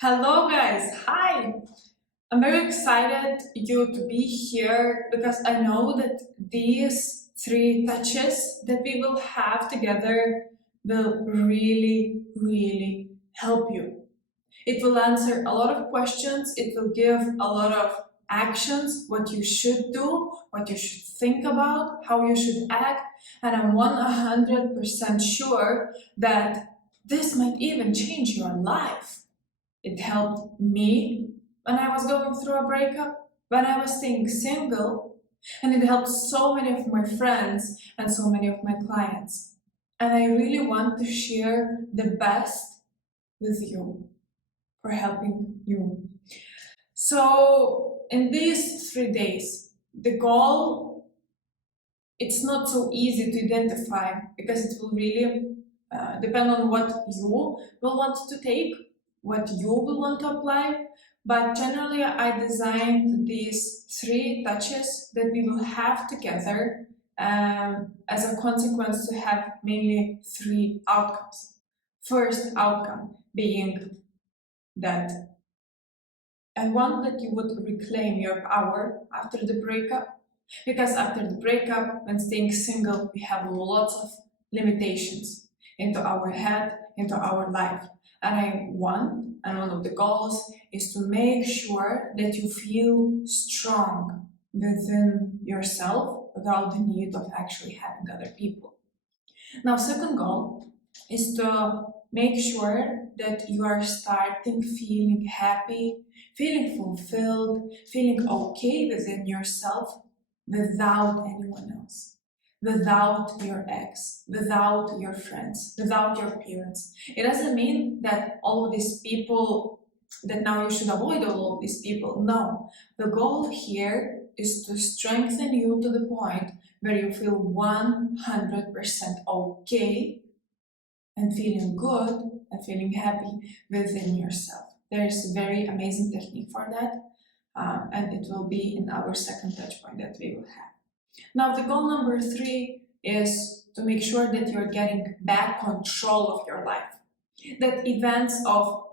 Hello guys, hi! I'm very excited you to be here because I know that these three touches that we will have together will really help you. It will answer a lot of questions, it will give a lot of actions, what you should do, what you should think about, how you should act, and I'm 100% sure that this might even change your life. It helped me when I was going through a breakup, when I was staying single, and it helped so many of my friends and so many of my clients. And I really want to share the best with you for helping you. So, in these 3 days, the goal, it's not so easy to identify because it will really depend on what you will want to take, what you will want to apply. But generally, I designed these three touches that we will have together as a consequence to have mainly three outcomes. First outcome being that I want that you would reclaim your power after the breakup, because after the breakup, when staying single, we have lots of limitations into our head, into our life. And one of the goals is to make sure that you feel strong within yourself without the need of actually having other people. Now, second goal is to make sure that you are starting feeling happy, feeling fulfilled, feeling okay within yourself without anyone else, without your ex, without your friends, without your parents. It doesn't mean that all of these people, that now you should avoid all of these people. No, the goal here is to strengthen you to the point where you feel 100% okay and feeling good and feeling happy within yourself. There's a very amazing technique for that, and it will be in our second touch point that we will have. Now, the goal number three is to make sure that you're getting back control of your life. That events of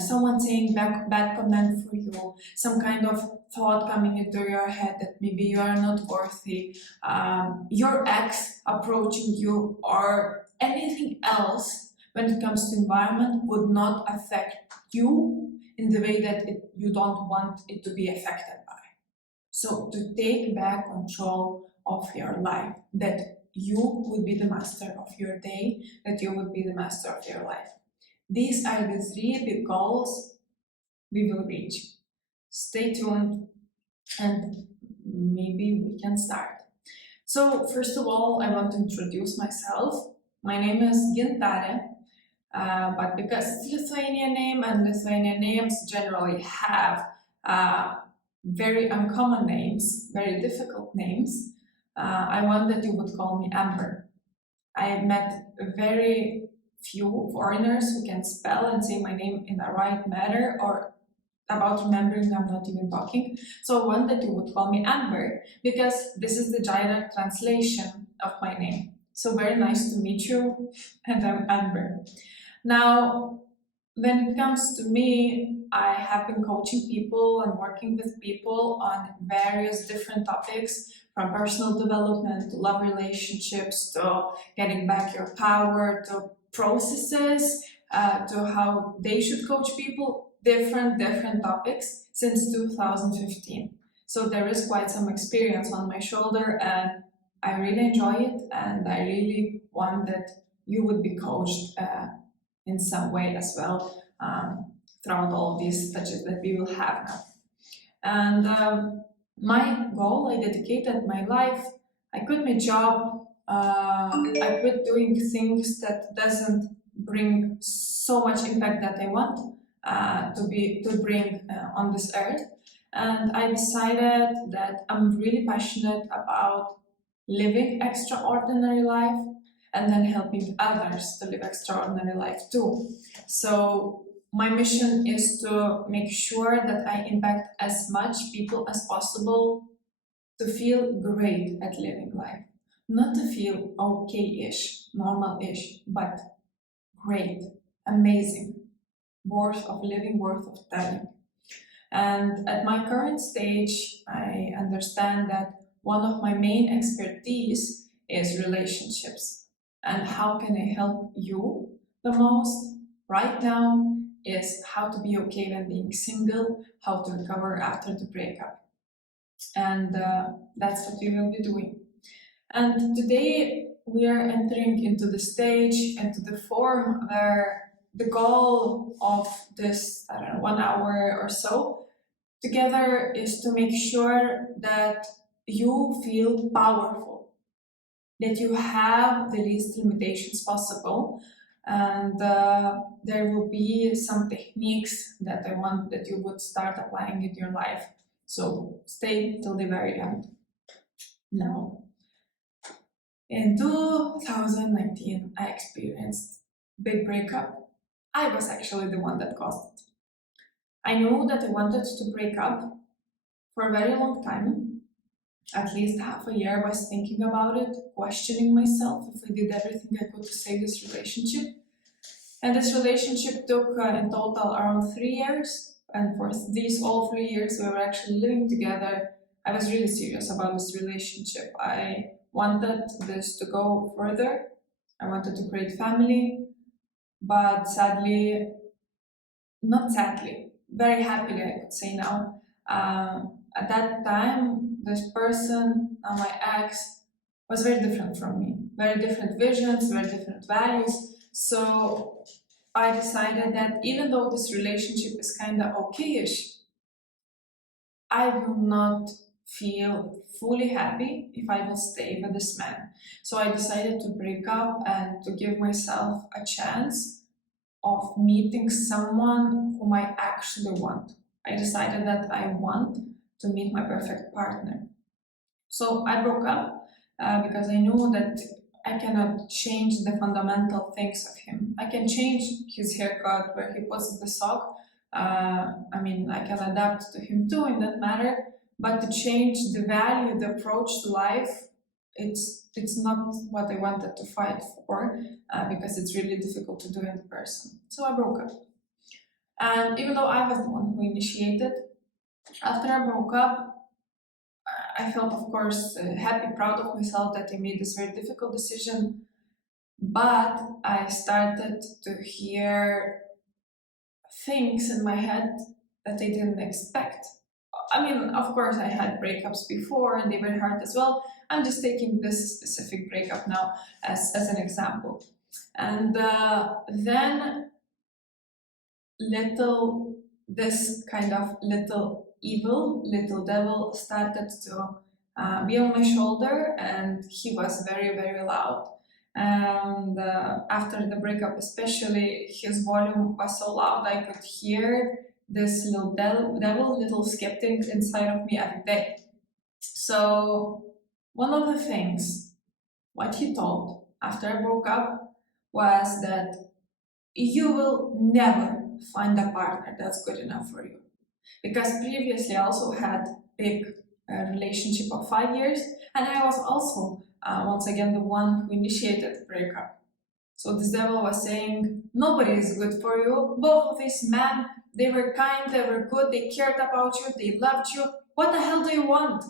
someone saying bad comment for you, some kind of thought coming into your head that maybe you are not worthy, your ex approaching you, or anything else when it comes to environment would not affect you in the way that you don't want it to be affected by. So to take back control of your life, that you would be the master of your day, that you would be the master of your life. These are the three big goals we will reach. Stay tuned and maybe we can start. So first of all, I want to introduce myself. My name is Gintare, but because it's Lithuanian name and Lithuanian names generally have very uncommon names, very difficult names, I want that you would call me Amber. I met very few foreigners who can spell and say my name in the right manner, or about remembering I'm not even talking. So I want that you would call me Amber because this is the direct translation of my name. So very nice to meet you, and I'm Amber. Now, when it comes to me, I have been coaching people and working with people on various different topics, from personal development to love relationships to getting back your power to processes to how they should coach people, different topics since 2015. So there is quite some experience on my shoulder, and I really enjoy it, and I really want that you would be coached in some way as well throughout all these touches that we will have now. And my goal, I dedicated my life, I quit my job, I quit doing things that doesn't bring so much impact that I want to bring on this earth. And I decided that I'm really passionate about living extraordinary life and then helping others to live extraordinary life too. So my mission is to make sure that I impact as much people as possible to feel great at living life. Not to feel okay-ish, normal-ish, but great, amazing. worth of living, worth of telling. And at my current stage, I understand that one of my main expertise is relationships. And how can I help you the most right now is how to be okay when being single, how to recover after the breakup. And that's what we will be doing. And today we are entering into the stage, into the form where the goal of this, I don't know, 1 hour or so together is to make sure that you feel powerful, that you have the least limitations possible. And there will be some techniques that I want that you would start applying in your life. So stay till the very end. Now, in 2019, I experienced big breakup. I was actually the one that caused it. I knew that I wanted to break up for a very long time. At least half a year I was thinking about it, questioning myself if I did everything I could to save this relationship. And this relationship took in total around 3 years. And for these all 3 years we were actually living together. I was really serious about this relationship. I wanted this to go further. I wanted to create family. But sadly, not sadly, very happily I could say now, at that time, this person, my ex, was very different from me. Very different visions, very different values. So I decided that even though this relationship is kind of okay-ish, I will not feel fully happy if I will stay with this man. So I decided to break up and to give myself a chance of meeting someone whom I actually want. I decided that I want to meet my perfect partner. So I broke up because I knew that I cannot change the fundamental things of him. I can change his haircut, where he puts the sock. I can adapt to him too in that matter. But to change the value, the approach to life, it's not what I wanted to fight for because it's really difficult to do in person. So I broke up. And even though I was the one who initiated, after I broke up, I felt, of course, happy, proud of myself that I made this very difficult decision. But I started to hear things in my head that I didn't expect. I mean, of course, I had breakups before and they were hard as well. I'm just taking this specific breakup now as an example. And then this kind of little evil, little devil started to be on my shoulder, and he was very, very loud. And after the breakup, especially, his volume was so loud I could hear this little devil, little skeptic inside of me every day. So one of the things, what he told after I broke up, was that you will never find a partner that's good enough for you. Because previously I also had big relationship of 5 years, and I was also once again the one who initiated the breakup. So this devil was saying, nobody is good for you. Both of these men, they were kind, they were good, they cared about you, they loved you. What the hell do you want?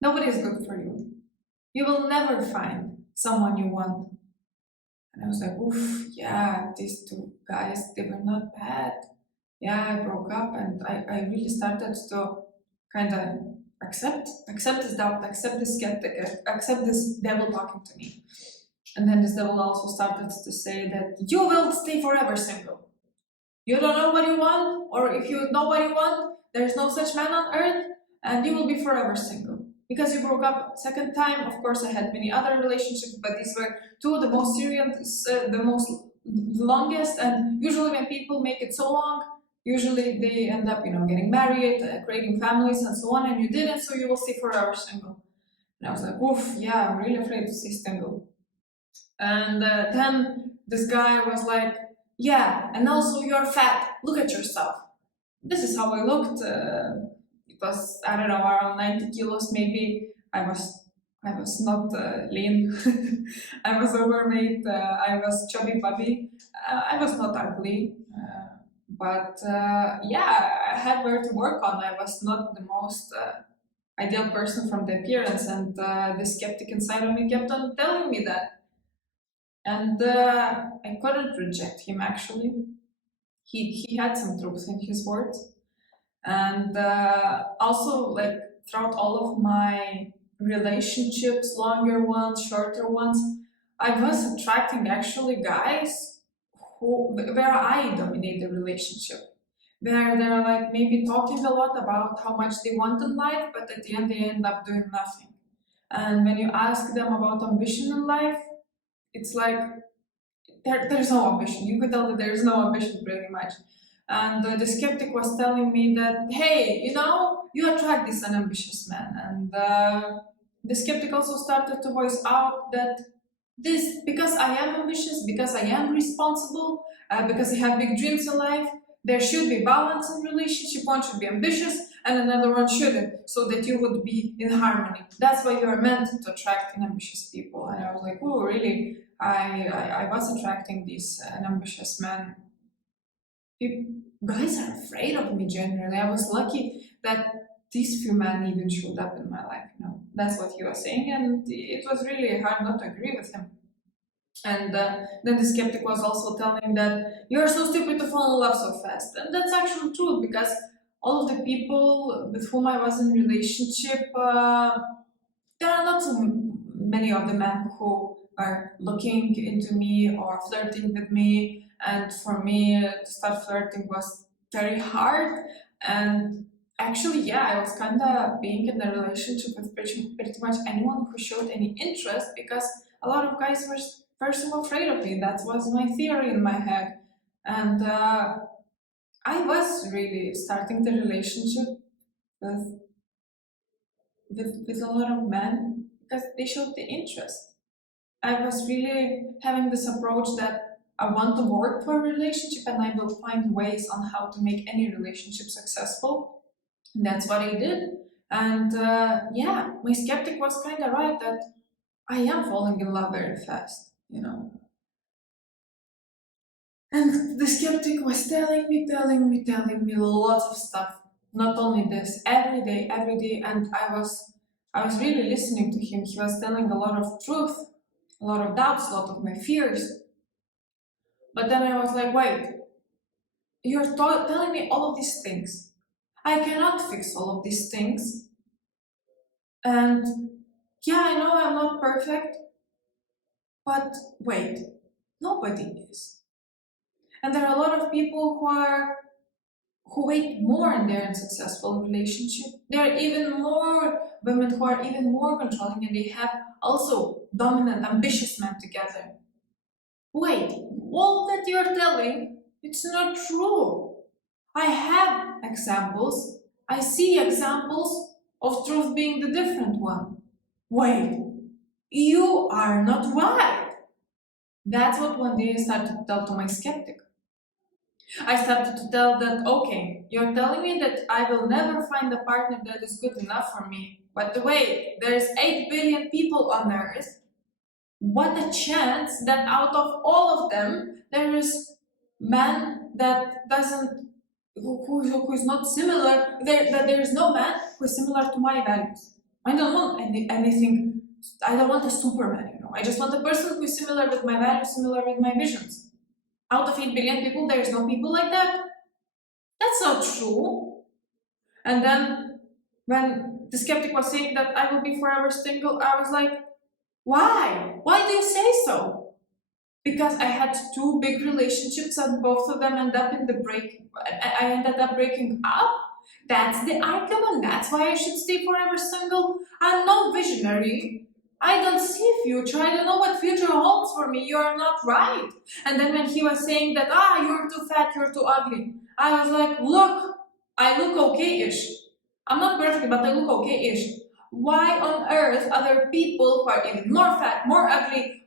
Nobody is good for you. You will never find someone you want. And I was like, oof, yeah, these two guys, they were not bad. Yeah, I broke up and I really started to kind of accept this doubt, accept this skeptic, accept this devil talking to me. And then this devil also started to say that you will stay forever single. You don't know what you want, or if you know what you want, there's no such man on earth, and you will be forever single. Because you broke up second time, of course I had many other relationships, but these were two of the most serious, the most longest, and usually when people make it so long, usually they end up, getting married, creating families and so on, and you didn't, so you will stay forever single. And I was like, oof, yeah, I'm really afraid to stay single. And then this guy was like, yeah, and also you're fat, look at yourself. This is how I looked. It was, I don't know, around 90 kilos maybe. I was I was not lean. I was overweight. I was chubby bubby. I was not ugly. But yeah, I had where to work on. I was not the most ideal person from the appearance, and the skeptic inside of me kept on telling me that. And I couldn't reject him actually. He had some truth in his words. And also, like, throughout all of my relationships, longer ones, shorter ones, I was attracting actually guys where I dominate the relationship. Where they're like maybe talking a lot about how much they want in life, but at the end they end up doing nothing. And when you ask them about ambition in life, it's like there's no ambition. You could tell that there's no ambition pretty much. And the skeptic was telling me that, hey, you attract this unambitious man. And the skeptic also started to voice out that this, because I am ambitious, because I am responsible, because I have big dreams in life, there should be balance in relationship. One should be ambitious and another one shouldn't, so that you would be in harmony. That's why you are meant to attract ambitious people. And I was like, oh, really? I was attracting these ambitious men. Guys are afraid of me generally. I was lucky that these few men even showed up in my life. That's what he was saying, and it was really hard not to agree with him. And then the skeptic was also telling that you're so stupid to fall in love so fast, and that's actually true because all of the people with whom I was in relationship, there are not so many of the men who are looking into me or flirting with me. And for me, to start flirting was very hard. And actually, yeah, I was kind of being in a relationship with pretty much anyone who showed any interest because a lot of guys were first of all afraid of me. That was my theory in my head. And I was really starting the relationship with with a lot of men because they showed the interest. I was really having this approach that I want to work for a relationship and I will find ways on how to make any relationship successful. And that's what I did. And yeah, my skeptic was kind of right that I am falling in love very fast. And the skeptic was telling me lots of stuff. Not only this, every day, and I was really listening to him. He was telling a lot of truth, a lot of doubts, a lot of my fears. But then I was like, wait, you're telling me all of these things. I cannot fix all of these things. And yeah, I know I'm not perfect, but wait, nobody is. And there are a lot of people who wait more in their unsuccessful relationship. There are even more women who are even more controlling and they have also dominant, ambitious men together. Wait, all that you're telling, it's not true. I have examples. I see examples of truth being the different one. Wait, you are not right. That's what one day I started to tell to my skeptic. I started to tell that, okay, you're telling me that I will never find a partner that is good enough for me. But wait, there's 8 billion people on Earth. What a chance that out of all of them, there is man that doesn't, who is not similar, that there is no man who is similar to my values. I don't want anything, I don't want a Superman. I just want a person who is similar with my values, similar with my visions. Out of 8 billion people, there is no people like that. That's not true. And then when the skeptic was saying that I will be forever single, I was like, why? Why do you say so? Because I had 2 big relationships and both of them ended up in the break. I ended up breaking up. That's the argument. That's why I should stay forever single. I'm not visionary. I don't see future. I don't know what future holds for me. You are not right. And then when he was saying that, you're too fat, you're too ugly, I was like, look, I look okay-ish. I'm not perfect, but I look okay-ish. Why on earth other people who are even more fat, more ugly,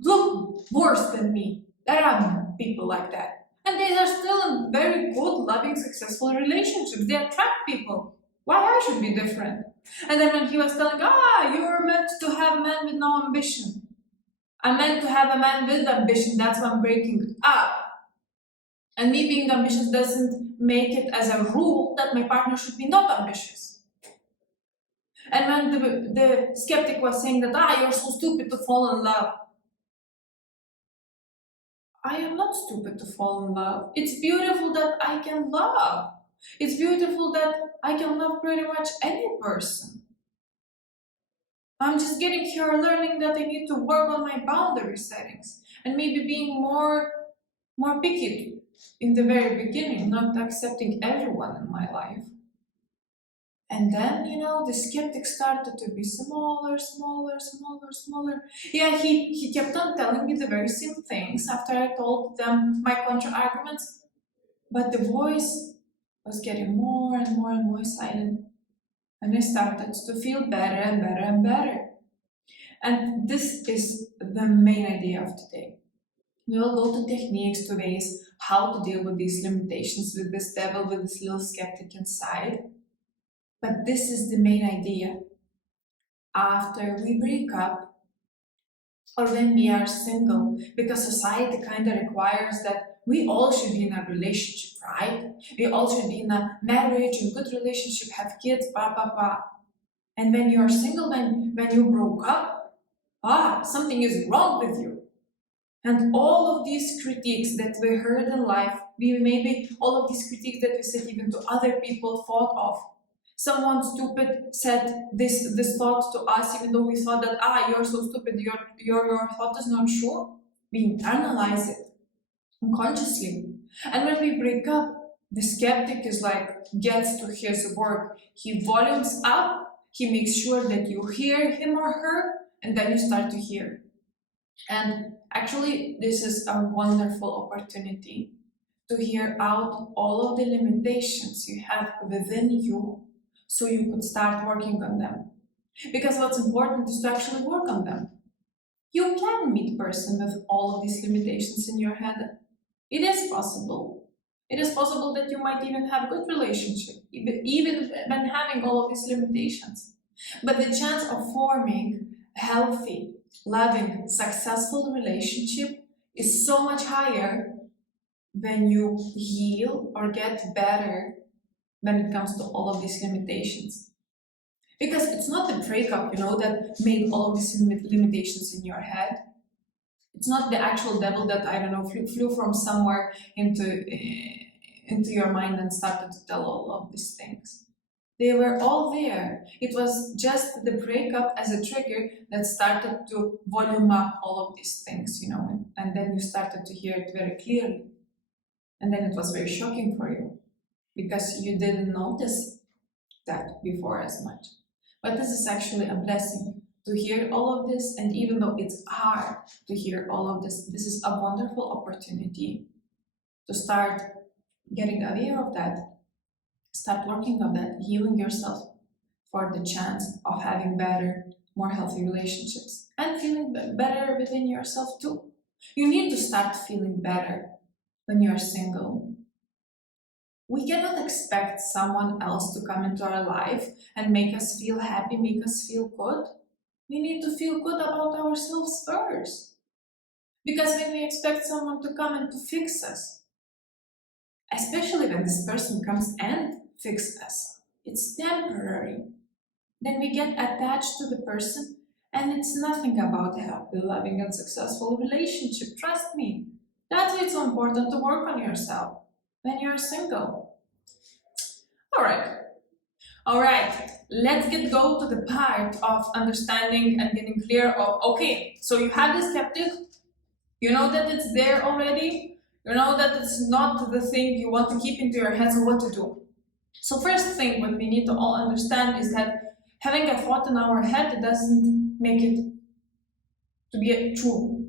look worse than me? There are people like that. And they are still in very good, loving, successful relationships. They attract people. Why I should be different? And then when he was telling, you're meant to have a man with no ambition. I'm meant to have a man with ambition, that's why I'm breaking up. And me being ambitious doesn't make it as a rule that my partner should be not ambitious. And when the skeptic was saying that, you're so stupid to fall in love. I am not stupid to fall in love. It's beautiful that I can love. It's beautiful that I can love pretty much any person. I'm just getting here learning that I need to work on my boundary settings and maybe being more picky in the very beginning, not accepting everyone in my life. And then, the skeptic started to be smaller. Yeah, he kept on telling me the very same things after I told them my counter-arguments, but the voice was getting more and more silent, and I started to feel better and better and better. And this is the main idea of today. We will go to techniques, to ways how to deal with these limitations, with this devil, with this little skeptic inside. But this is the main idea. After we break up, or when we are single, because society kind of requires that we all should be in a relationship, right? We all should be in a marriage, in a good relationship, have kids, And when you are single, when you broke up, something is wrong with you. And all of these critiques that we heard in life, maybe all of these critiques that we said even to other people thought of. Someone stupid said this thought to us, even though we thought that, you're so stupid, your thought is not true. We internalize it unconsciously. And when we break up, the skeptic is gets to his work. He volumes up, he makes sure that you hear him or her, and then you start to hear. And actually, this is a wonderful opportunity to hear out all of the limitations you have within you, so you could start working on them. Because what's important is to actually work on them. You can meet a person with all of these limitations in your head. It is possible. It is possible that you might even have a good relationship, even when having all of these limitations. But the chance of forming a healthy, loving, successful relationship is so much higher when you heal or get better when it comes to all of these limitations. Because it's not the breakup, that made all of these limitations in your head. It's not the actual devil that, flew from somewhere into your mind and started to tell all of these things. They were all there. It was just the breakup as a trigger that started to volume up all of these things, and then you started to hear it very clearly. And then it was very shocking for you, because you didn't notice that before as much. But this is actually a blessing to hear all of this, and even though it's hard to hear all of this, this is a wonderful opportunity to start getting aware of that, start working on that, healing yourself for the chance of having better, more healthy relationships, and feeling better within yourself too. You need to start feeling better when you're single. We cannot expect someone else to come into our life and make us feel happy, make us feel good. We need to feel good about ourselves first. Because when we expect someone to come and to fix us, especially when this person comes and fixes us, it's temporary. Then we get attached to the person, and it's nothing about a happy, loving, and successful relationship. Trust me. That's why it's so important to work on yourself when you're single. All right, let's go to the part of understanding and getting clear of, okay, so you have this skeptic, you know that it's there already, you know that it's not the thing you want to keep into your head, so what to do? So first thing, what we need to all understand is that having a thought in our head doesn't make it to be true.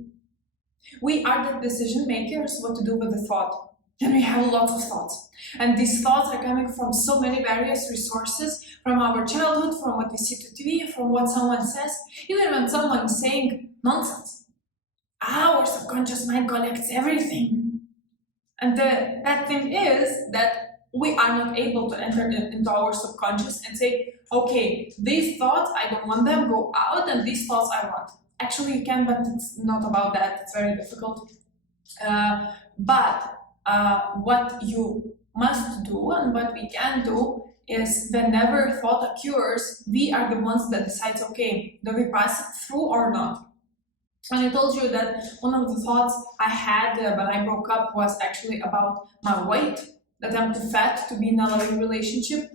We are the decision makers what to do with the thought. And we have lots of thoughts. And these thoughts are coming from so many various resources, from our childhood, from what we see to TV, from what someone says, even when someone is saying nonsense. Our subconscious mind collects everything. And the bad thing is that we are not able to enter into our subconscious and say, okay, these thoughts, I don't want them, go out, and these thoughts I want. Actually, you can, but it's not about that. It's very difficult. But what you must do and what we can do is whenever thought occurs, we are the ones that decides, okay, do we pass it through or not? And I told you that one of the thoughts I had when I broke up was actually about my weight, that I'm too fat to be in a loving relationship.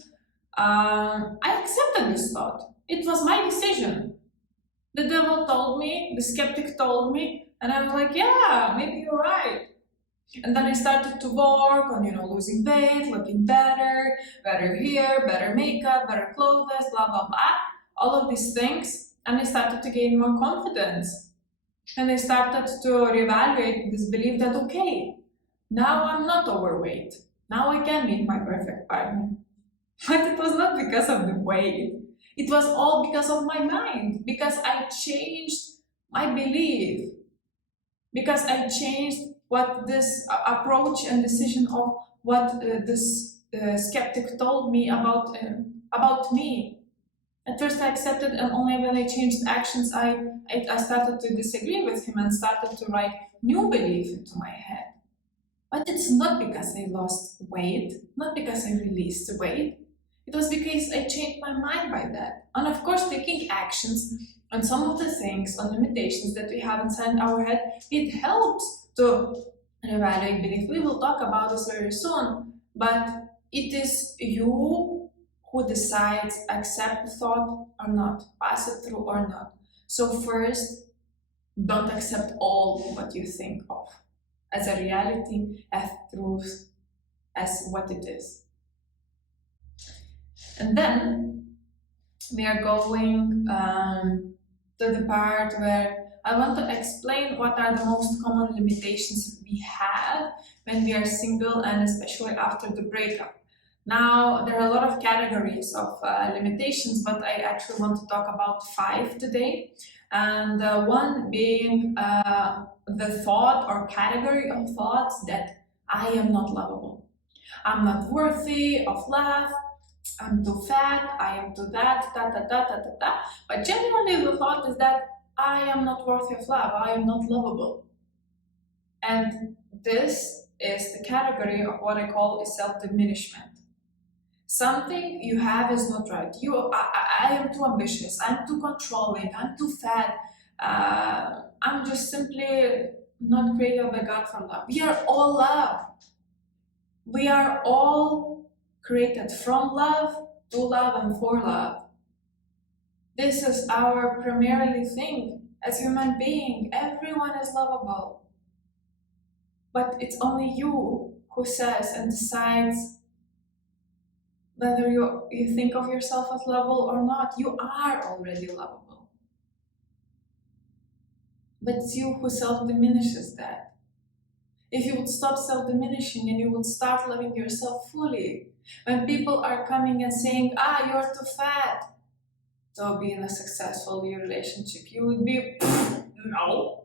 I accepted this thought. It was my decision. The devil told me, the skeptic told me, and I was like, yeah, maybe you're right. And then I started to work on, losing weight, looking better, better hair, better makeup, better clothes, blah, blah, blah, all of these things. And I started to gain more confidence. And I started to reevaluate this belief that, okay, now I'm not overweight. Now I can meet my perfect partner. But it was not because of the weight. It was all because of my mind, because I changed my belief, because I changed what this approach and decision of what this skeptic told me about me. At first I accepted, and only when I changed actions, I started to disagree with him and started to write new belief into my head. But it's not because I lost weight, not because I released the weight. It was because I changed my mind by that. And of course, taking actions on some of the things, on limitations that we have inside our head, it helps to evaluate belief. We will talk about this very soon, but it is you who decides accept the thought or not, pass it through or not. So first, don't accept all what you think of as a reality, as truth, as what it is. And then we are going to the part where I want to explain what are the most common limitations we have when we are single and especially after the breakup. Now, there are a lot of categories of limitations, but I actually want to talk about 5 today. And one being the thought or category of thoughts that I am not lovable. I'm not worthy of love. I'm too fat. I am too that, da, da, da, da, da, da. But generally the thought is that I am not worthy of love. I am not lovable. And this is the category of what I call a self-diminishment. Something you have is not right. I am too ambitious. I'm too controlling. I'm too fat. I'm just simply not created by God for love. We are all love. We are all created from love, to love, and for love. This is our primarily thing as human being. Everyone is lovable. But it's only you who says and decides whether you think of yourself as lovable or not. You are already lovable. But it's you who self-diminishes that. If you would stop self-diminishing and you would start loving yourself fully, when people are coming and saying, you're too fat to be in a successful relationship, you would be, no.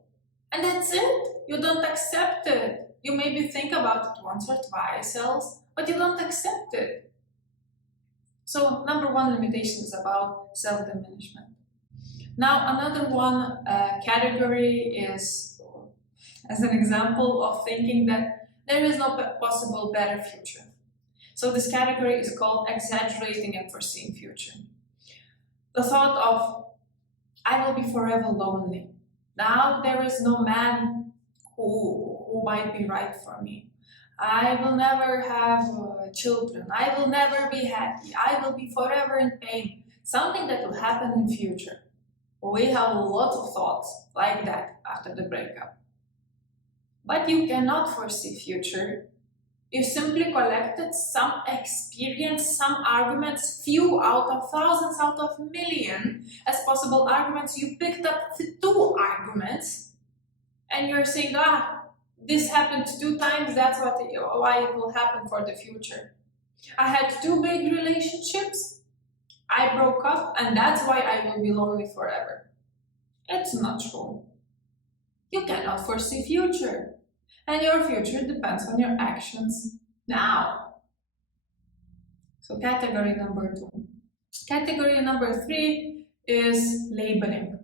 And that's it. You don't accept it. You maybe think about it once or twice else, but you don't accept it. So number 1 limitation is about self-diminishment. Now another one category is, as an example of thinking that there is no possible better future. So this category is called exaggerating and foreseeing future. The thought of, I will be forever lonely. Now there is no man who might be right for me. I will never have children. I will never be happy. I will be forever in pain. Something that will happen in future. We have lots of thoughts like that after the breakup. But you cannot foresee future. You simply collected some experience, some arguments, few out of thousands, out of million as possible arguments. You picked up 2 arguments and you're saying, this happened 2 times, that's why it will happen for the future. I had 2 big relationships, I broke up, and that's why I will be lonely forever. It's not true. You cannot foresee future. And your future depends on your actions now. So category number 2. Category number 3 is labeling,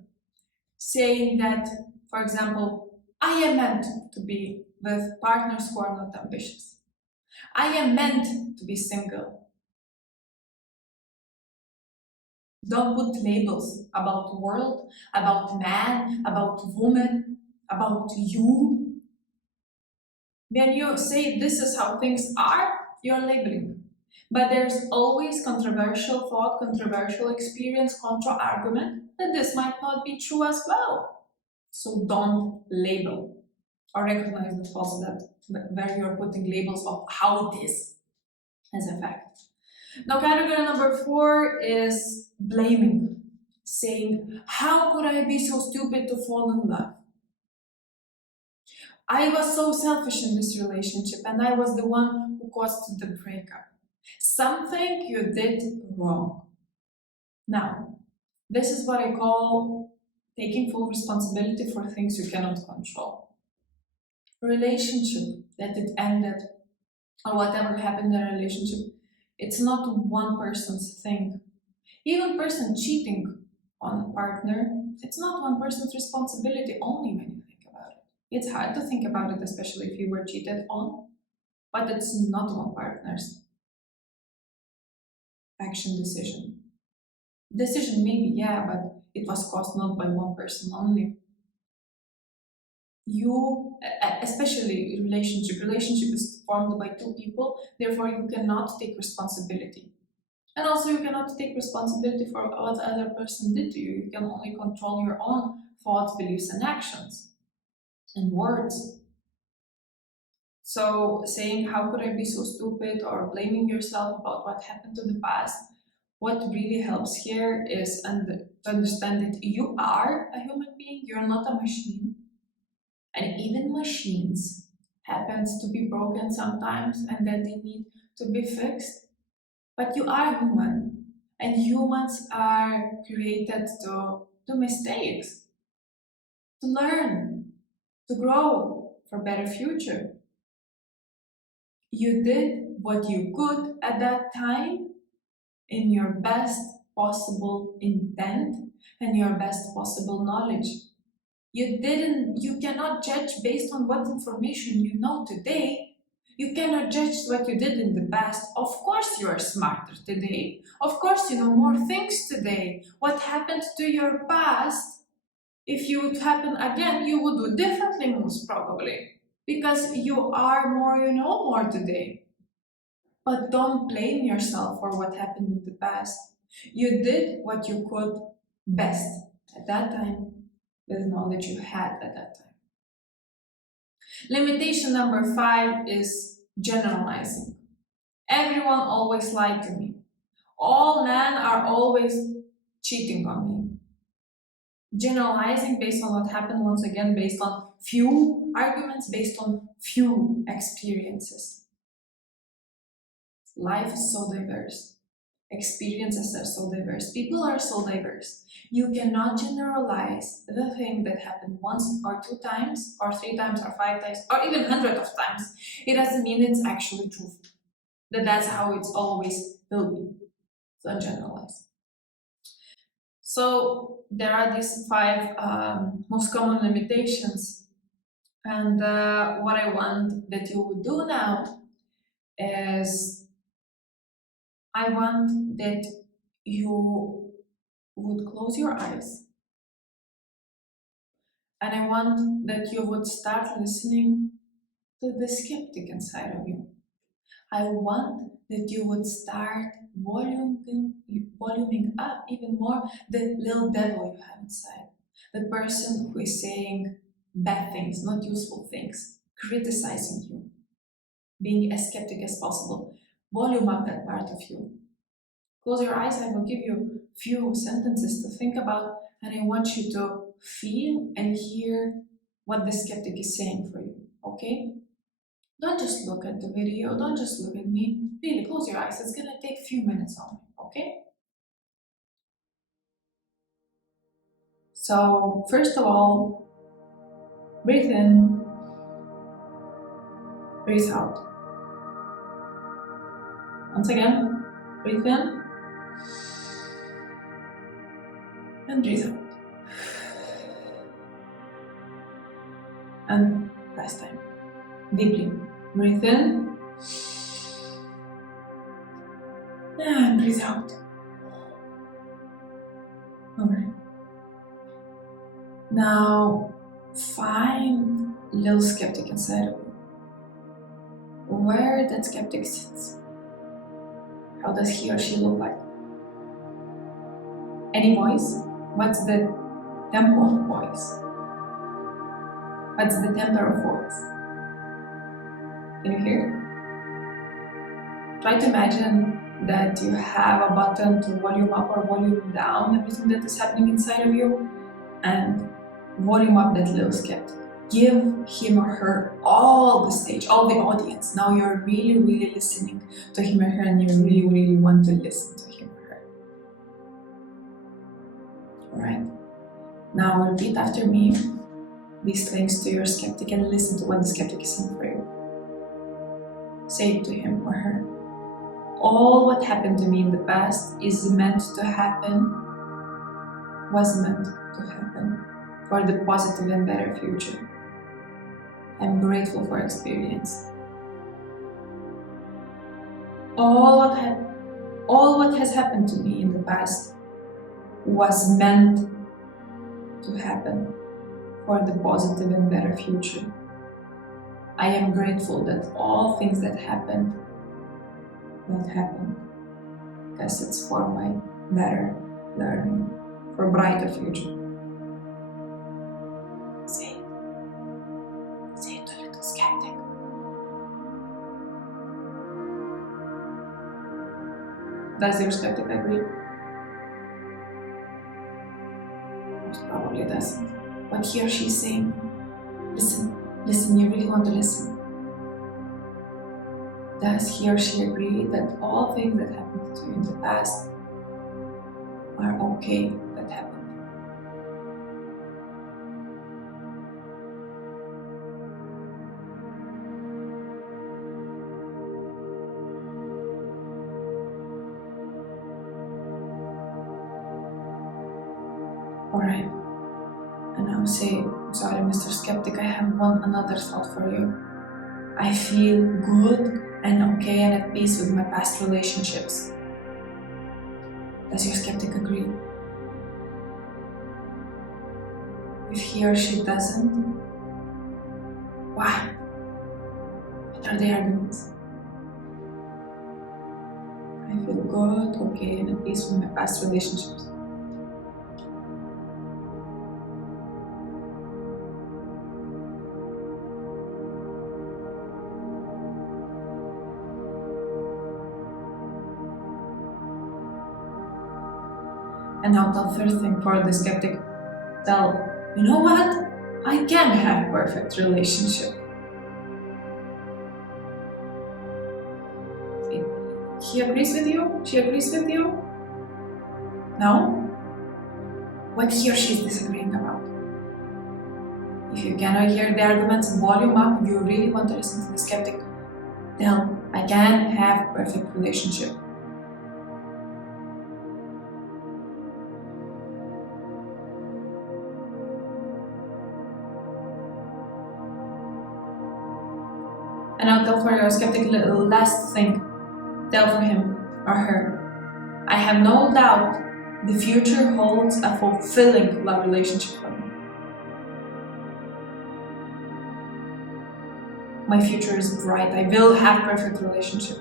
saying that, for example, I am meant to be with partners who are not ambitious. I am meant to be single. Don't put labels about the world, about man, about woman, about you. When you say this is how things are, you're labeling. But there's always controversial thought, controversial experience, contra-argument that this might not be true as well. So don't label or recognize the faults that where you're putting labels of how it is as a fact. Now, category number 4 is blaming, saying, how could I be so stupid to fall in love? I was so selfish in this relationship and I was the one who caused the breakup. Something you did wrong. Now, this is what I call taking full responsibility for things you cannot control. A relationship that it ended or whatever happened in a relationship, it's not one person's thing. Even person cheating on a partner, it's not one person's responsibility only when you think about it. It's hard to think about it, especially if you were cheated on, but it's not one partner's action decision. Decision maybe, yeah, but it was caused not by one person only. You, especially relationship is formed by two people, therefore you cannot take responsibility. And also you cannot take responsibility for what the other person did to you. You can only control your own thoughts, beliefs, and actions, and words. So saying, how could I be so stupid, or blaming yourself about what happened to the past, what really helps here is to understand that you are a human being, you're not a machine. And even machines happens to be broken sometimes and that they need to be fixed. But you are human, and humans are created to do mistakes, to learn, to grow for better future. You did what you could at that time in your best possible intent and your best possible knowledge. You cannot judge based on what information you know today. You cannot judge what you did in the past. Of course you are smarter today. Of course you know more things today. What happened to your past, if you would happen again, you would do differently most probably. Because you are more, you know more today. But don't blame yourself for what happened in the past. You did what you could best at that time with the knowledge you had at that time. Limitation number 5 is generalizing. Everyone always lied to me. All men are always cheating on me. Generalizing based on what happened, once again, based on few arguments, based on few experiences. Life is so diverse. Experiences are so diverse. People are so diverse. You cannot generalize the thing that happened once or 2 times or 3 times or 5 times or even hundreds of times. It doesn't mean it's actually true. That's how it's always will be. Don't generalize. So there are these 5 most common limitations. And what I want that you would do now is I want that you would close your eyes. And I want that you would start listening to the skeptic inside of you. I want that you would start voluming up even more the little devil you have inside. The person who is saying bad things, not useful things, criticizing you, being as skeptic as possible. Volume up that part of you. Close your eyes, I will give you a few sentences to think about, and I want you to feel and hear what the skeptic is saying for you, okay? Don't just look at the video, don't just look at me. Really, close your eyes, it's gonna take a few minutes only, okay? So, first of all, breathe in, breathe out. Once again, breathe in, And breathe out. And last time. Deeply. Breathe in. And breathe out. Alright. Now find little skeptic inside of you. Where that skeptic sits. How does he or she look like? Any voice? What's the tempo of voice? What's the temper of voice? Can you hear? Try to imagine that you have a button to volume up or volume down everything that is happening inside of you, and volume up that little skeptic. Give him or her all the stage, all the audience. Now you're really, really listening to him or her, and you really, really want to listen to him or her. Alright? Now repeat after me these things to your skeptic and listen to what the skeptic is saying for you. Say it to him or her. All what happened to me in the past is meant to happen, was meant to happen for the positive and better future. I'm grateful for experience. All what has happened to me in the past was meant to happen for the positive and better future. I am grateful that all things that happened because it's for my better learning, for a brighter future. Say it to little skeptic. Does your skeptic agree? Most probably doesn't. What he or she is saying, listen, you really want to listen. Does he or she agree that all things that happened to you in the past are okay that happened? Alright. And now say, sorry, Mr. Skeptic, I have another thought for you. I feel good and okay and at peace with my past relationships. Does your skeptic agree? If he or she doesn't, why? What are the arguments? I feel good, okay, and at peace with my past relationships. And now tell third thing for the skeptic. Tell, you know what? I can have perfect relationship. He agrees with you? She agrees with you? No? What he or she is disagreeing about? If you cannot hear the arguments, volume up. If you really want to listen to the skeptic, tell, I can have perfect relationship. And I'll tell for your skeptic last thing. Tell for him or her, I have no doubt the future holds a fulfilling love relationship for me. My future is bright. I will have perfect relationship.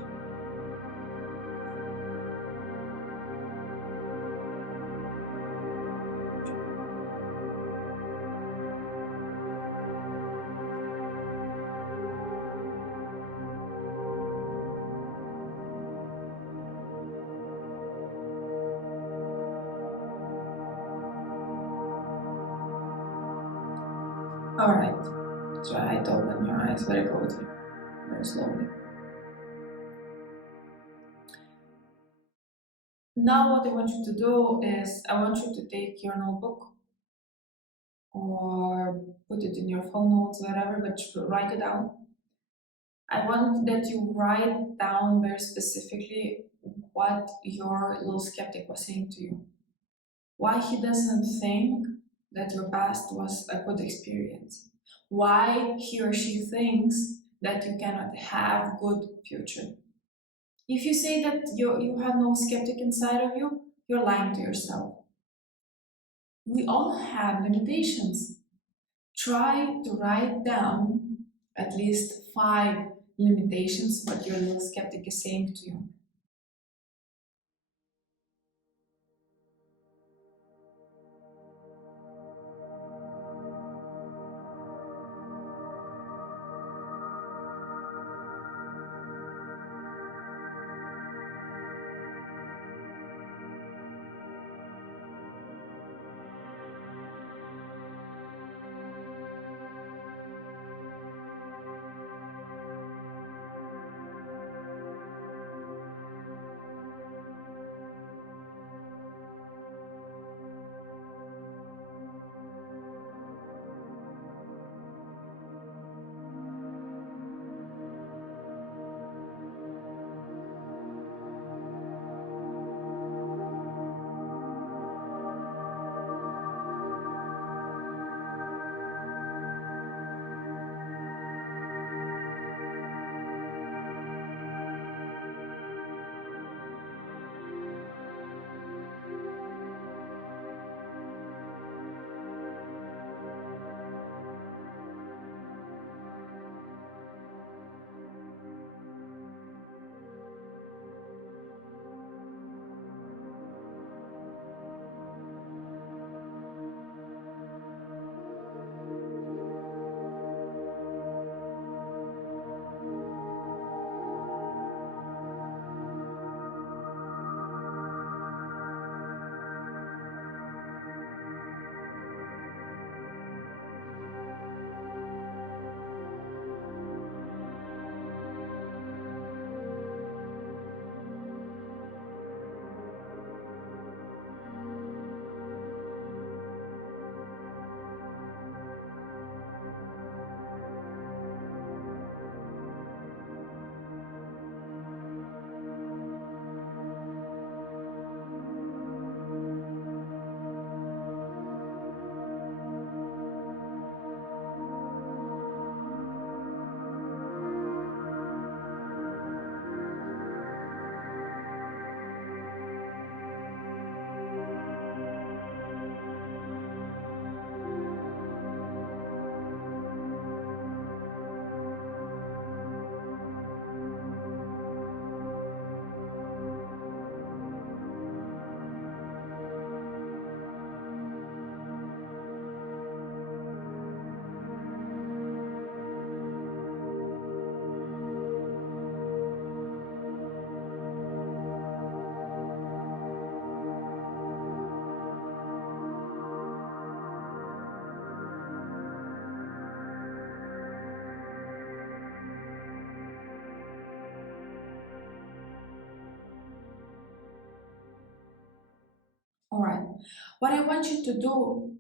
Alright, try to open your eyes very coldly, very slowly. Now what I want you to do is, I want you to take your notebook or put it in your phone notes, wherever, but write it down. I want that you write down very specifically what your little skeptic was saying to you. why he doesn't think that your past was a good experience, why he or she thinks that you cannot have good future. If you say that you have no skeptic inside of you, you're lying to yourself. We all have limitations. Try to write down at least 5 limitations what your little skeptic is saying to you. All right. What I want you to do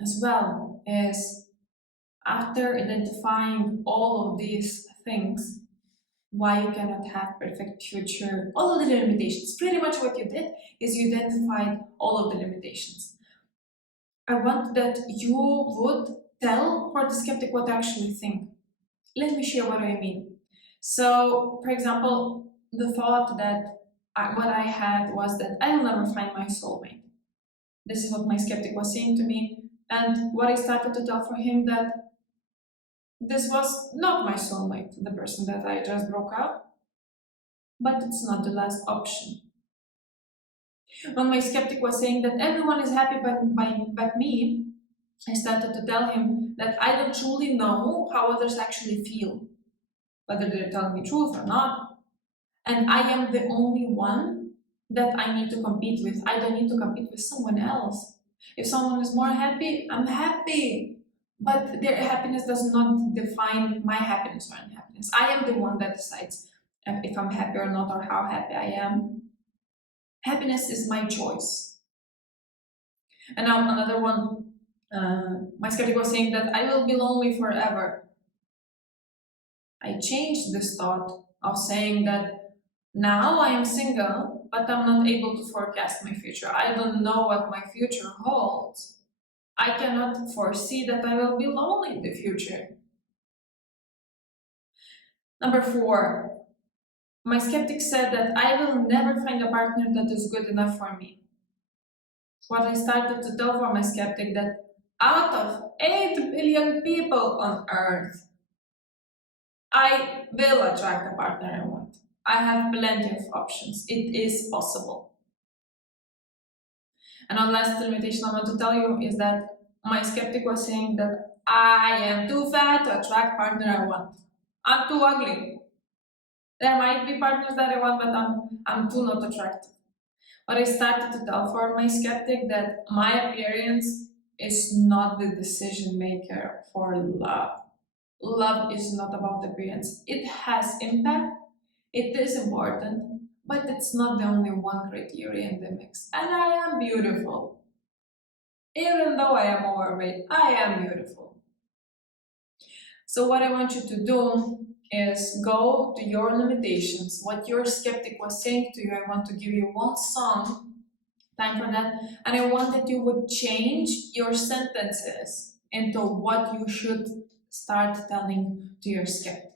as well is, after identifying all of these things, why you cannot have perfect future, all of the limitations, pretty much what you did is you identified all of the limitations. I want that you would tell for the skeptic what I actually think. Let me share what I mean. So, for example, the thought that what I had was that I will never find my soulmate. This is what my skeptic was saying to me. And what I started to tell for him that this was not my soulmate, the person that I just broke up, but it's not the last option. When my skeptic was saying that everyone is happy but me, I started to tell him that I don't truly know how others actually feel, whether they're telling me truth or not. And I am the only one that I need to compete with. I don't need to compete with someone else. If someone is more happy, I'm happy. But their happiness does not define my happiness or unhappiness. I am the one that decides if I'm happy or not, or how happy I am. Happiness is my choice. And now another one, my skeptic was saying that I will be lonely forever. I changed this thought of saying that Now I am single, but I'm not able to forecast my future. I don't know what my future holds. I cannot foresee that I will be lonely in the future. Number four, my skeptic said that I will never find a partner that is good enough for me. What I started to tell for my skeptic that out of 8 billion people on earth, I will attract a partner I want. I have plenty of options. It is possible. And one last limitation I want to tell you is that my skeptic was saying that I am too fat to attract partner I want. I'm too ugly. There might be partners that I want, but I'm too not attractive. But I started to tell for my skeptic that my appearance is not the decision maker for love. Love is not about appearance. It has impact, it is important, but it's not the only one criteria in the mix. And I am beautiful. Even though I am overweight, I am beautiful. So what I want you to do is go to your limitations, what your skeptic was saying to you. I want to give you one song, time for that, and I want that you would change your sentences into what you should start telling to your skeptic.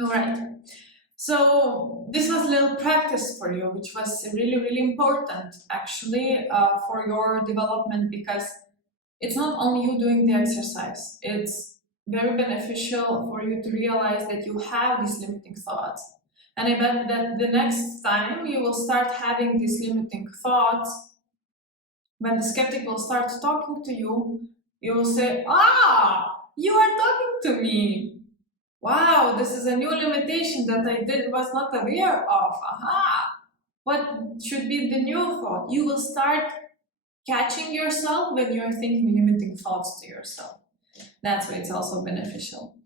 All right. So this was a little practice for you, which was really, really important actually for your development, because it's not only you doing the exercise, it's very beneficial for you to realize that you have these limiting thoughts. And I bet that the next time you will start having these limiting thoughts, when the skeptic will start talking to you, you will say, ah, you are talking to me. wow, this is a new limitation that was not aware of. Aha! What should be the new thought? You will start catching yourself when you're thinking limiting thoughts to yourself. That's why it's also beneficial.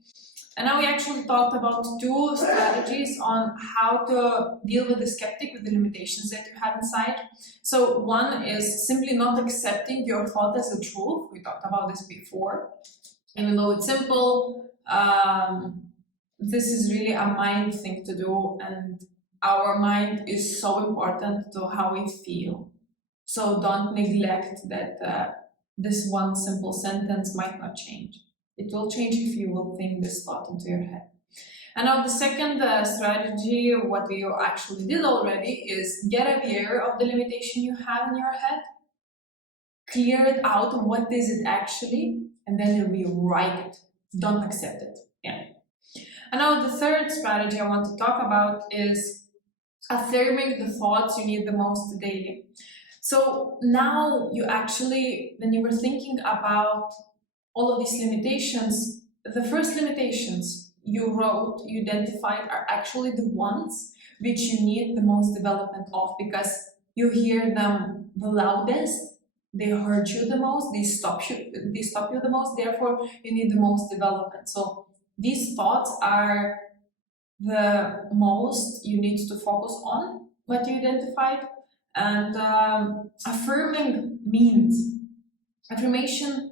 And now we actually talked about two strategies on how to deal with the skeptic, with the limitations that you have inside. So one is simply not accepting your thought as a truth. We talked about this before. Even though it's simple, this is really a mind thing to do, and our mind is so important to how we feel. So don't neglect that this one simple sentence might not change. It will change if you will think this thought into your head. And now the second strategy, what we actually did already, is get aware of the limitation you have in your head, clear it out, what is it actually, and then you rewrite it. Don't accept it. Yeah. And now the third strategy I want to talk about is affirming the thoughts you need the most daily. So now you actually, when you were thinking about all of these limitations, the first limitations you wrote, you identified are actually the ones which you need the most development of, because you hear them the loudest, they hurt you the most, they stop you the most, therefore you need the most development. So these thoughts are the most you need to focus on, what you identified. And affirming means, affirmation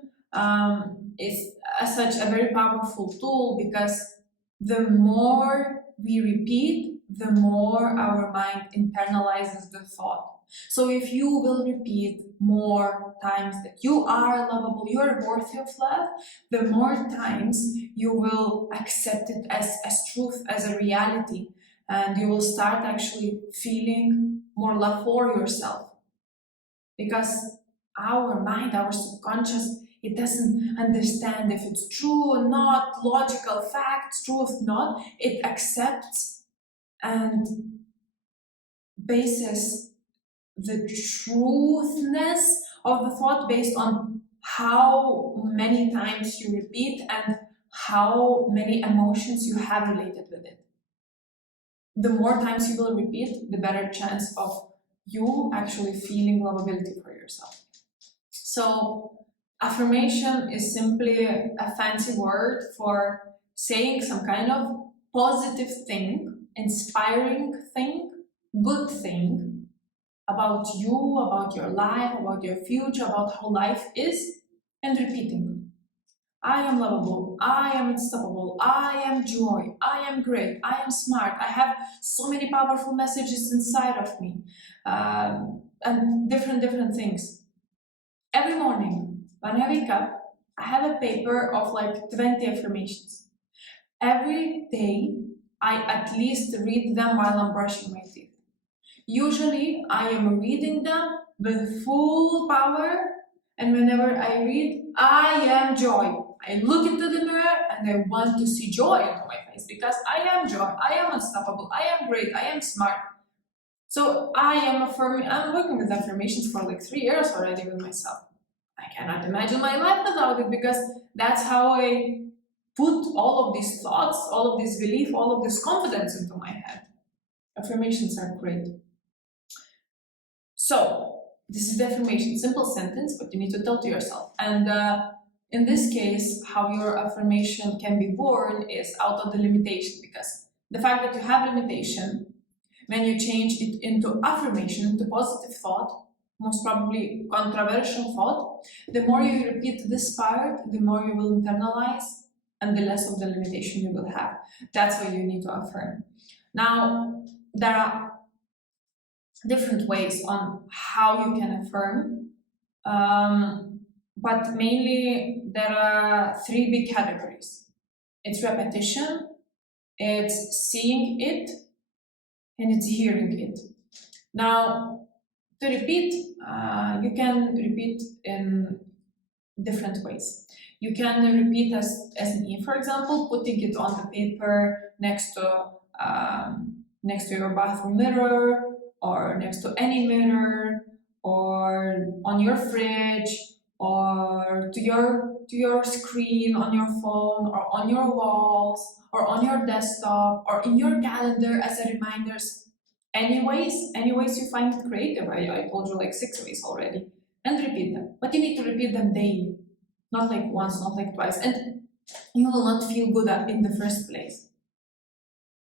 is as such a very powerful tool, because the more we repeat, the more our mind internalizes the thought. So if you will repeat more times that you are lovable, you are worthy of love, the more times you will accept it as truth, as a reality, and you will start actually feeling more love for yourself. Because our mind, our subconscious, it doesn't understand if it's true or not, logical facts, truth, not. It accepts and bases the truthness of the thought based on how many times you repeat and how many emotions you have related with it. The more times you will repeat, the better chance of you actually feeling lovability for yourself. So affirmation is simply a fancy word for saying some kind of positive thing, inspiring thing, good thing about you, about your life, about your future, about how life is, and repeating. I am lovable, I am unstoppable, I am joy, I am great, I am smart, I have so many powerful messages inside of me, and different things. Every morning, when I wake up, I have a paper of like 20 affirmations. Every day, I at least read them while I'm brushing my teeth. Usually, I am reading them with full power, and whenever I read, I am joy. I look into the mirror and I want to see joy on my face, because I am joy, I am unstoppable, I am great, I am smart. So I am affirming, I'm working with affirmations for like 3 years already with myself. I cannot imagine my life without it, because that's how I put all of these thoughts, all of this belief, all of this confidence into my head. Affirmations are great. So this is the affirmation, simple sentence, but you need to tell to yourself. And in this case, how your affirmation can be born is out of the limitation, because the fact that you have limitation, when you change it into affirmation, into positive thought, most probably controversial thought, the more you repeat this part, the more you will internalize, and the less of the limitation you will have. That's why you need to affirm. Now, there are different ways on how you can affirm, but mainly there are 3 big categories. It's repetition, it's seeing it, and it's hearing it. Now, to repeat, you can repeat in different ways. You can repeat as me, for example, putting it on the paper next to your bathroom mirror, or next to any mirror, or on your fridge, or to your to your screen on your phone or on your walls or on your desktop or in your calendar as a reminders. Anyways you find it creative. I told you like 6 ways already. And repeat them. But you need to repeat them daily. Not like once, not like twice. And you will not feel good in the first place.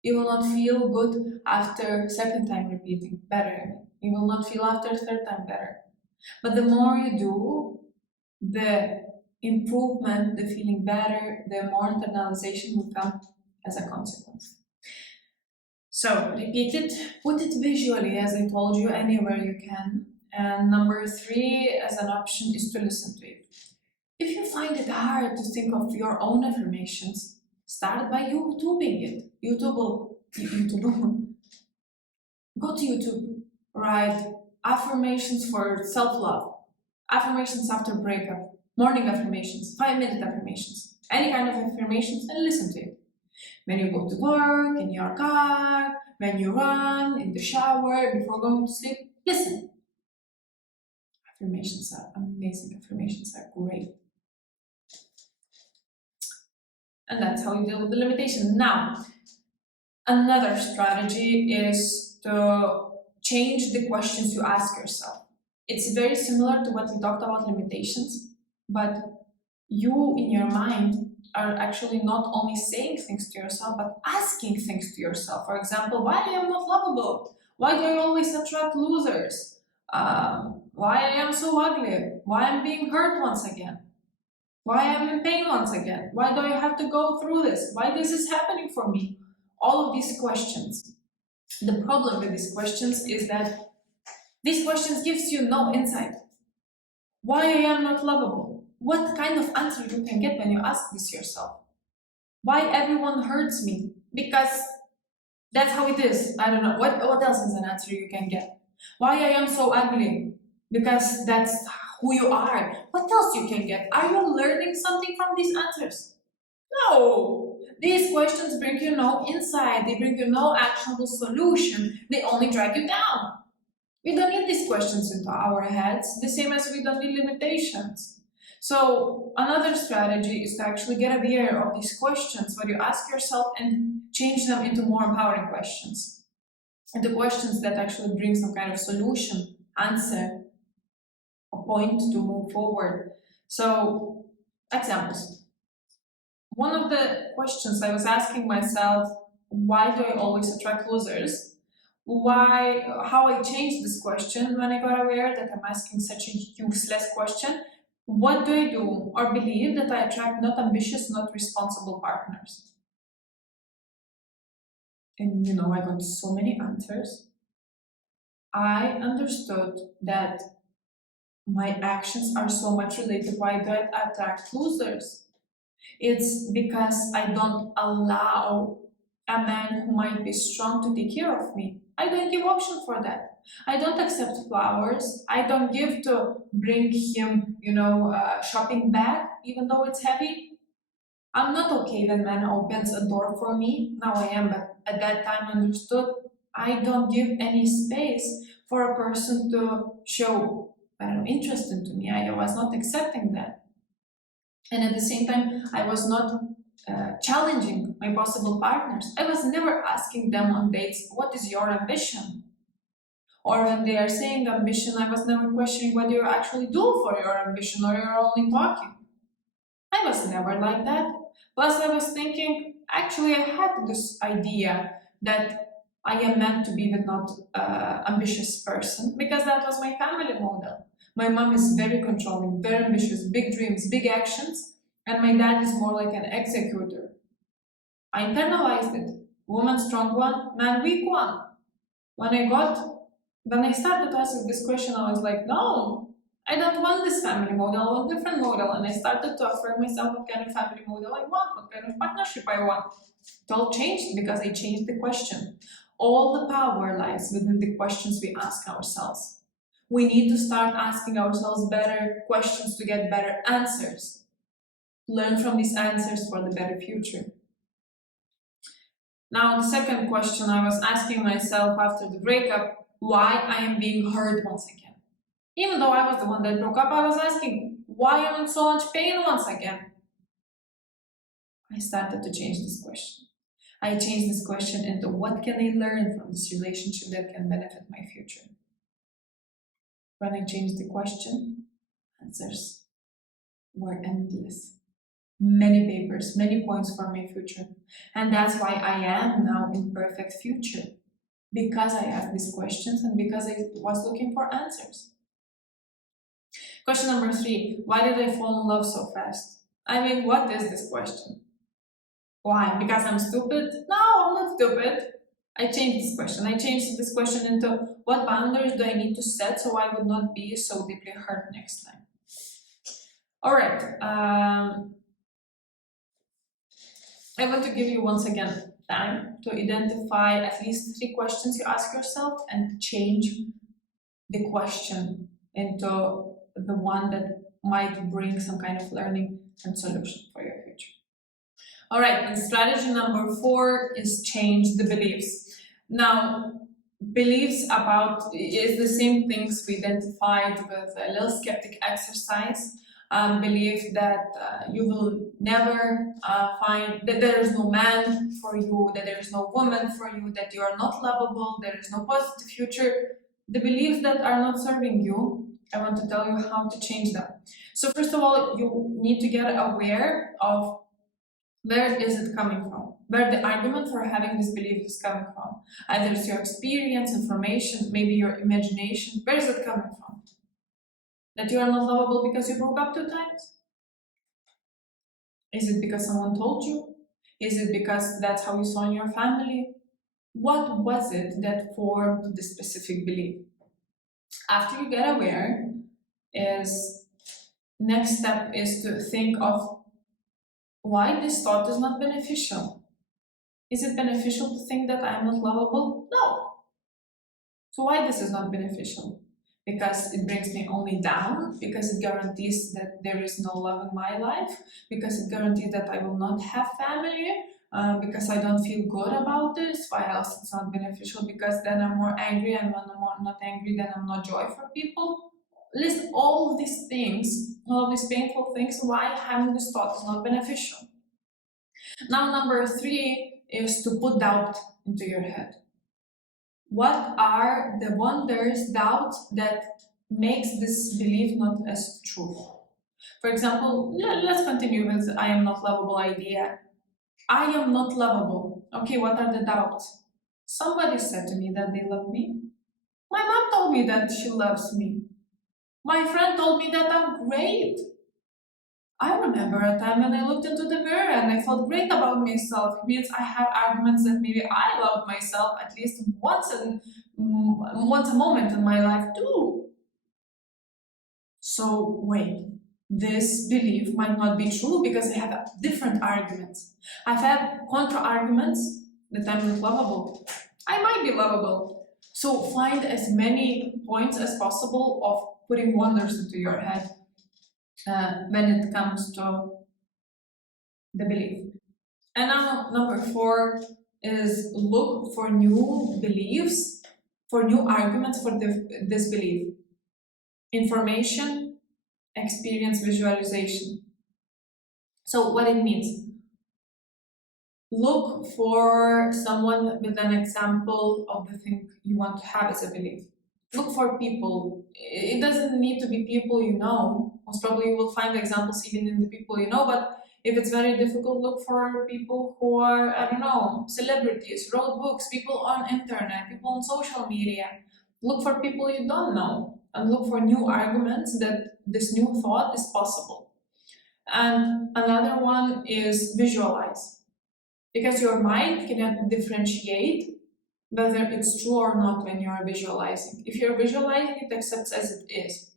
You will not feel good after second time repeating better. You will not feel after third time better. But the more you do, the improvement, the feeling better, the more internalization will come as a consequence. So repeat it, put it visually, as I told you, anywhere you can. And number 3 as an option is to listen to it. If you find it hard to think of your own affirmations, start by YouTubing it. Go to YouTube, write affirmations for self-love, affirmations after breakup, morning affirmations, 5-minute affirmations, any kind of affirmations, and listen to it. When you go to work, in your car, when you run, in the shower, before going to sleep, listen. Affirmations are amazing, affirmations are great. And that's how you deal with the limitation. Now, another strategy is to change the questions you ask yourself. It's very similar to what we talked about limitations, but you in your mind are actually not only saying things to yourself, but asking things to yourself. For example, why I am not lovable? Why do I always attract losers? Why I am so ugly? Why I'm being hurt once again? Why I'm in pain once again? Why do I have to go through this? Why this is happening for me? All of these questions. The problem with these questions is that these questions gives you no insight. Why I am not lovable? What kind of answer you can get when you ask this yourself? Why everyone hurts me? Because that's how it is. I don't know. What else is an answer you can get? Why I am so ugly? Because that's who you are. What else you can get? Are you learning something from these answers? No. These questions bring you no insight. They bring you no actionable solution. They only drag you down. We don't need these questions into our heads, the same as we don't need limitations. So another strategy is to actually get aware of these questions, what you ask yourself, and change them into more empowering questions. And the questions that actually bring some kind of solution, answer, a point to move forward. So, examples. One of the questions I was asking myself, why do I always attract losers? How I changed this question when I got aware that I'm asking such a useless question. What do I do or believe that I attract not ambitious, not responsible partners? And I got so many answers. I understood that my actions are so much related. Why do I attract losers? It's because I don't allow a man who might be strong to take care of me. I don't give option for that. I don't accept flowers. I don't give to bring him, shopping bag, even though it's heavy. I'm not okay when man opens a door for me. Now I am, but at that time I understood I don't give any space for a person to show interest into me. I was not accepting that. And at the same time, I was not challenging my possible partners. I was never asking them on dates, what is your ambition? Or when they are saying ambition, I was never questioning what you actually do for your ambition, or you're only talking. I was never like that. Plus, I was thinking, actually, I had this idea that I am meant to be with not ambitious person, because that was my family model. My mom is very controlling, very ambitious, big dreams, big actions, and my dad is more like an executor. I internalized it. Woman strong one, man weak one. When I started to ask this question, I was like, no, I don't want this family model, I want different model. And I started to affirm myself what kind of family model I want, what kind of partnership I want. It all changed because I changed the question. All the power lies within the questions we ask ourselves. We need to start asking ourselves better questions to get better answers. Learn from these answers for the better future. Now, the second question I was asking myself after the breakup, why I am being hurt once again. Even though I was the one that broke up, I was asking, Why I'm in so much pain once again? I started to change this question. I changed this question into what can I learn from this relationship that can benefit my future? When I changed the question, answers were endless. Many papers, many points for my future. And that's why I am now in perfect future. Because I asked these questions and because I was looking for answers. Question number 3, why did I fall in love so fast? I mean, what is this question? Why? Because I'm stupid? No, I'm not stupid. I changed this question. I changed this question into what boundaries do I need to set so I would not be so deeply hurt next time? All right. I want to give you once again time to identify at least 3 questions you ask yourself and change the question into the one that might bring some kind of learning and solution for your future. All right, and strategy number 4 is change the beliefs. Now, beliefs about is the same things we identified with a little skeptic exercise. Belief that you will never find, that there is no man for you, that there is no woman for you, that you are not lovable, there is no positive future. The beliefs that are not serving you, I want to tell you how to change them. So first of all, you need to get aware of where is it coming from, where the argument for having this belief is coming from. Either it's your experience, information, maybe your imagination. Where is it coming from? That you are not lovable because you broke up 2 times? Is it because someone told you? Is it because that's how you saw in your family? What was it that formed this specific belief? After you get aware, next step is to think of why this thought is not beneficial. Is it beneficial to think that I am not lovable? No. So why this is not beneficial? Because it brings me only down, because it guarantees that there is no love in my life, because it guarantees that I will not have family, because I don't feel good about this. Why else it's not beneficial? Because then I'm more angry, and when I'm not angry, then I'm not joy for people. List all of these things, all of these painful things, why having this thought is not beneficial. Now, number 3 is to put doubt into your head. What are the wonders, doubts that makes this belief not as true? For example, let's continue with I am not lovable idea. I am not lovable. Okay, what are the doubts? Somebody said to me that they love me. My mom told me that she loves me. My friend told me that I'm great. I remember a time when I looked into the mirror and I felt great about myself. It means I have arguments that maybe I love myself at least once a moment in my life too. So wait, this belief might not be true because I have different arguments. I've had contra-arguments that I'm not lovable. I might be lovable. So find as many points as possible of putting wonders into your head when it comes to the belief. And now number 4 is look for new beliefs, for new arguments for this belief. Information, experience, visualization. So what it means. Look for someone with an example of the thing you want to have as a belief. Look for people. It doesn't need to be people you know. Most probably you will find examples even in the people you know, but if it's very difficult, look for people who are, I don't know, celebrities, wrote books, people on internet, people on social media. Look for people you don't know and look for new arguments that this new thought is possible. And another one is visualize. Because your mind cannot differentiate whether it's true or not when you're visualizing. If you're visualizing, it accepts as it is.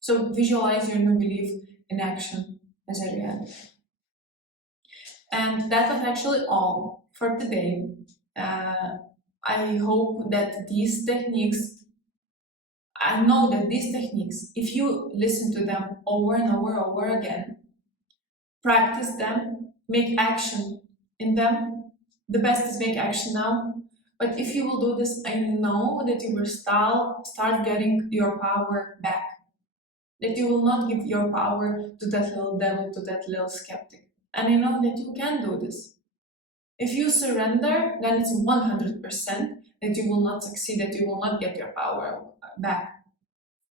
So visualize your new belief in action as a reality. And that was actually all for today. I hope that these techniques, I know that these techniques, if you listen to them over and over again, practice them, make action in them. The best is make action now. But if you will do this, I know that you will start getting your power back. that you will not give your power to that little devil, to that little skeptic. And I know that you can do this. If you surrender, then it's 100% that you will not succeed, that you will not get your power back.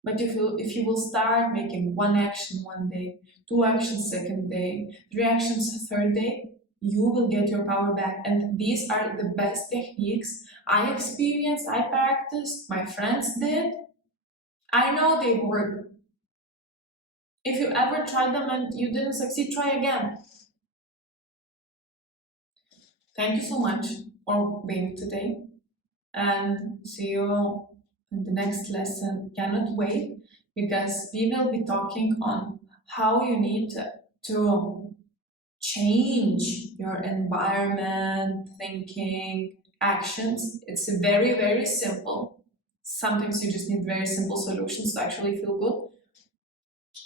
But if you will start making one action one day, two actions second day, three actions third day, you will get your power back. And these are the best techniques I experienced, I practiced, my friends did. I know they work. If you ever tried them and you didn't succeed, try again. Thank you so much for being today, and see you in the next lesson. Cannot wait, because we will be talking on how you need to change your environment, thinking, actions. It's very, very simple. Sometimes you just need very simple solutions to actually feel good.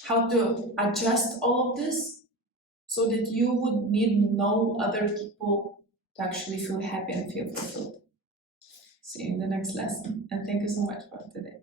How to adjust all of this so that you would need no other people to actually feel happy and feel fulfilled. See you in the next lesson, and thank you so much for today.